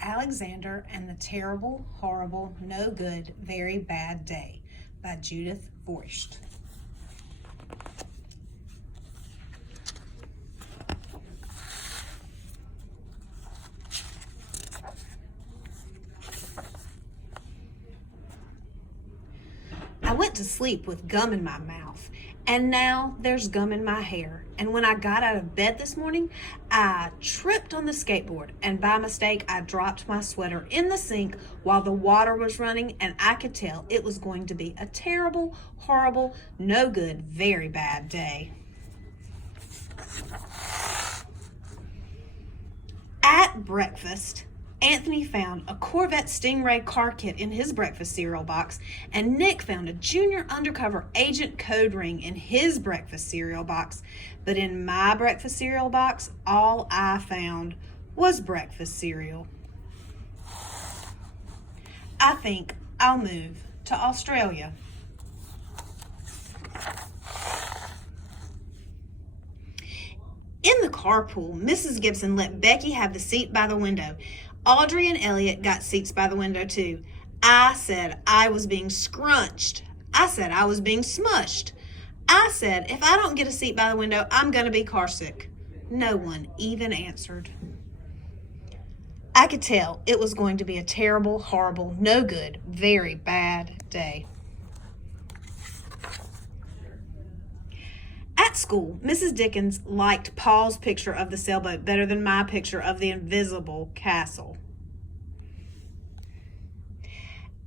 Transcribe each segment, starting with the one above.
Alexander and the Terrible, Horrible, No Good, Very Bad Day by Judith Voigt. I went to sleep with gum in my mouth, and now there's gum in my hair. And when I got out of bed this morning, I tripped on the skateboard, and by mistake, I dropped my sweater in the sink while the water was running, and I could tell it was going to be a terrible, horrible, no good, very bad day. At breakfast, Anthony found a Corvette Stingray car kit in his breakfast cereal box, and Nick found a junior undercover agent code ring in his breakfast cereal box. But in my breakfast cereal box, all I found was breakfast cereal. I think I'll move to Australia. In the carpool, Mrs. Gibson let Becky have the seat by the window. Audrey and Elliot got seats by the window too. I said I was being scrunched. I said I was being smushed. I said if I don't get a seat by the window, I'm going to be carsick. No one even answered. I could tell it was going to be a terrible, horrible, no good, very bad day. At school, Mrs. Dickens liked Paul's picture of the sailboat better than my picture of the invisible castle.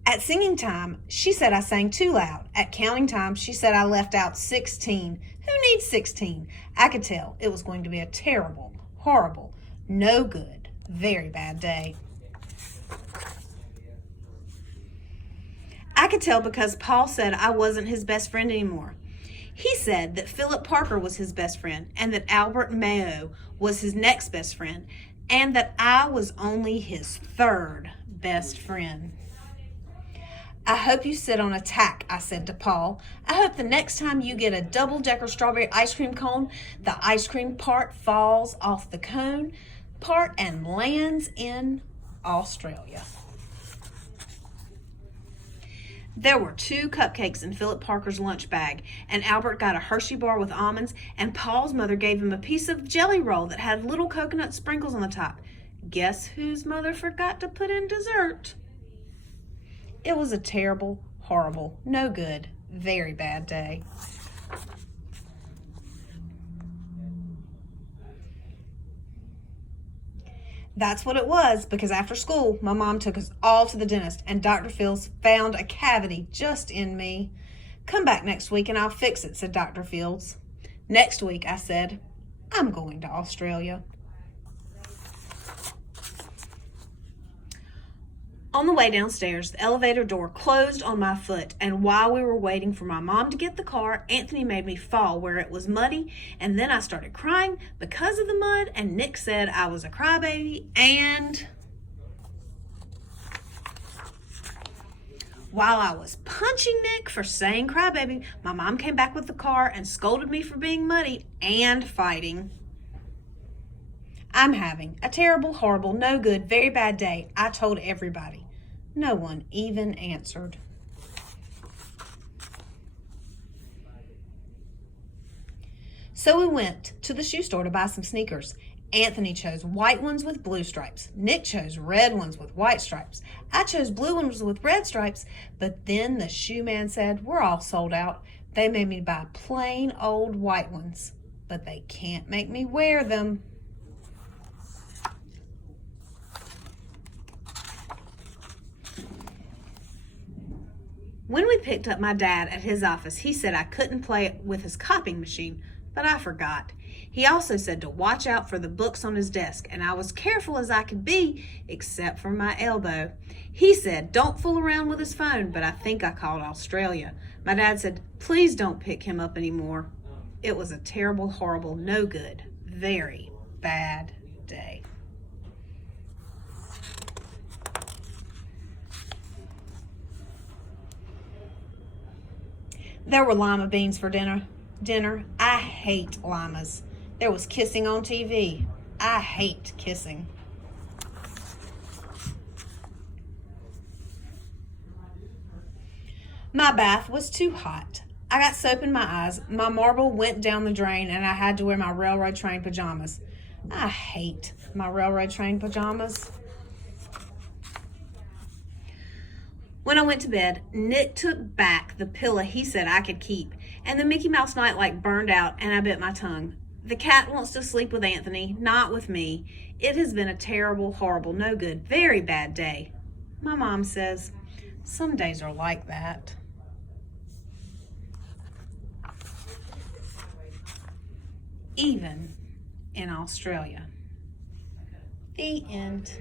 At singing time, she said I sang too loud. At counting time, she said I left out 16. Who needs 16? I could tell it was going to be a terrible, horrible, no good, very bad day. I could tell because Paul said I wasn't his best friend anymore. He said that Philip Parker was his best friend and that Albert Mayo was his next best friend and that I was only his third best friend. I hope you sit on a tack, I said to Paul. I hope the next time you get a double-decker strawberry ice cream cone, the ice cream part falls off the cone part and lands in Australia. There were 2 cupcakes in Philip Parker's lunch bag, and Albert got a Hershey bar with almonds, and Paul's mother gave him a piece of jelly roll that had little coconut sprinkles on the top. Guess whose mother forgot to put in dessert? It was a terrible, horrible, no good, very bad day. That's what it was, because after school, my mom took us all to the dentist, and Dr. Fields found a cavity just in me. Come back next week and I'll fix it, said Dr. Fields. Next week, I said, I'm going to Australia. On the way downstairs, the elevator door closed on my foot, and while we were waiting for my mom to get the car, Anthony made me fall where it was muddy, and then I started crying because of the mud, and Nick said I was a crybaby, and while I was punching Nick for saying crybaby, my mom came back with the car and scolded me for being muddy and fighting. I'm having a terrible, horrible, no good, very bad day, I told everybody. No one even answered. So we went to the shoe store to buy some sneakers. Anthony chose white ones with blue stripes. Nick chose red ones with white stripes. I chose blue ones with red stripes, but then the shoe man said, we're all sold out. They made me buy plain old white ones, but they can't make me wear them. When we picked up my dad at his office, he said I couldn't play with his copying machine, but I forgot. He also said to watch out for the books on his desk, and I was careful as I could be, except for my elbow. He said don't fool around with his phone, but I think I called Australia. My dad said, please don't pick him up anymore. It was a terrible, horrible, no good, very bad day. There were lima beans for dinner. I hate llamas. There was kissing on TV. I hate kissing. My bath was too hot. I got soap in my eyes. My marble went down the drain, and I had to wear my railroad train pajamas. I hate my railroad train pajamas. When I went to bed, Nick took back the pillow he said I could keep, and the Mickey Mouse nightlight burned out, and I bit my tongue. The cat wants to sleep with Anthony, not with me. It has been a terrible, horrible, no good, very bad day. My mom says, some days are like that. Even in Australia. The end.